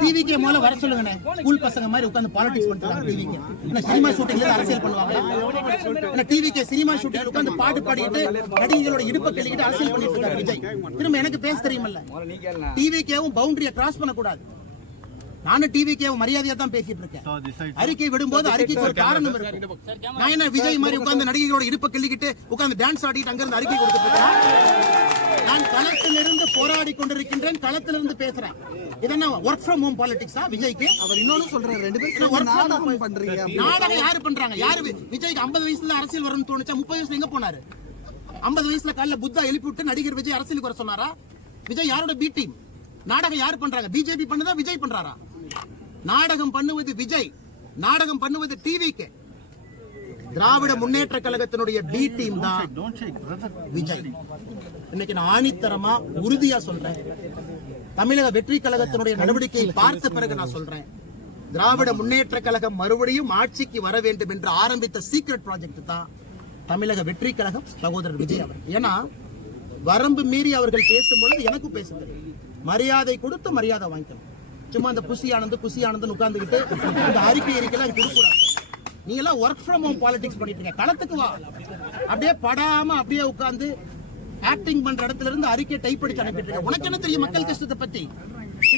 டிவிக்கே முதல்ல வர சொல்லுங்கண்ணே. ஸ்கூல் பசங்க மாதிரி உட்காந்து பாலிடிக்ஸ் பண்ணிட்டு டிவிக்கு இல்ல சினிமா ஷூட்டிங்ல அரசியல் பண்ணுவாங்க இல்ல டிவிக்கே சினிமா ஷூட்டிங்ல உட்காந்து பாட்டு பாடிட்டு நடிகைகளோட இடுப்பை கிள்ளிக்கிட்டு அரசியல் பண்ணிட்டு இருக்காரு விஜய். திரும்ப எனக்கு பேச தெரியுமல்ல. டிவிக்கேவும் பவுண்டரியை கிராஸ் பண்ணக்கூடாது. நானும் டிவிக்கேவும் மரியாதையா தான் பேசிட்டு இருக்கேன். அறிக்கை விடும்போது அறிக்கைக்கு ஒரு காரணம் இருக்கு நான் என்ன விஜய் மாதிரி உட்கார்ந்து நடிகைகளோட இடுப்பை கிள்ளிக்கிட்டு உட்கார்ந்து டான்ஸ் ஆடிட்டு அங்கிருந்து அறிக்கை கொடுத்துட்டு இருக்கேன்? போராடி கொண்டிருக்கின்றேன் களத்திலிருந்து பேசுறேன். இதென்ன ஒர்க் ஃப்ரம் ஹோம் பாலிடிக்ஸா விஜய்க்கு? அவர் இன்னொன்னு சொல்றாரு ரெண்டு பேரும் நாடகம். பண்றீங்க நாடகம் யாரு பண்றாங்க? யாரு விஜய்க்கு 50 வயசுல அரசியல் வரணும்னு தோணுச்சா? 30 வயசுல எங்க போனாரு? 50 வயசுல காலைல புத்தா எழுப்பி விட்டு நடிகர் விஜய் அரசியலுக்கு வர சொன்னாரா? விஜய் யாரோட பி டீம் நாடகம் யார் பண்றாங்க? பிஜேபி பண்ணுதா விஜய் பண்றாரா? நாடகம் பண்ணுவது விஜய். நாடகம் பண்ணுவது டிவிக்கு திராவிட முன்னேற்ற கழகத்தினுடைய பி டீம் தான் விஜய். இன்னைக்கு நான் ஆணித்தரமா உறுதியா சொல்றேன். தமிழக வெற்றி கழகத்தினுடைய நடவடிக்கையை பார்த்த பிறகு நான் சொல்றேன். திராவிட முன்னேற்ற கழகம் மறுபடியும் ஆட்சிக்கு வர வேண்டும் என்று ஆரம்பித்த சீக்ரெட் ப்ராஜெக்ட் தான் தமிழக வெற்றி கழகம் சகோதரர் விஜய் அவர் ஏன்னா வரம்பு மீறி அவர்கள் பேசும்பொழுது எனக்கும் பேச மரியாதை கொடுத்து மரியாதை வாங்கிக்கணும். சும்மா அந்த புசி ஆனந்து குசி ஆனந்தன் உட்கார்ந்துகிட்டு இந்த அறிக்கை அறிக்கைலாம் கொடுக்கூடாது நீ எல்லாம் ஒர்க் ஃப்ரம் ஹோம் பாலிடிக்ஸ் பண்ணிட்டு இருக்க. களத்துக்கு வா. அப்படியே படாம அப்படியே உட்கார்ந்து ஆக்டிங் பண்ற இடத்துல இருந்து அறிக்கை டைப் அடிச்சு அனுப்பிட்டு இருக்க. உனக்கு என்ன தெரியும் மக்கள் கஷ்டத்தை பத்தி?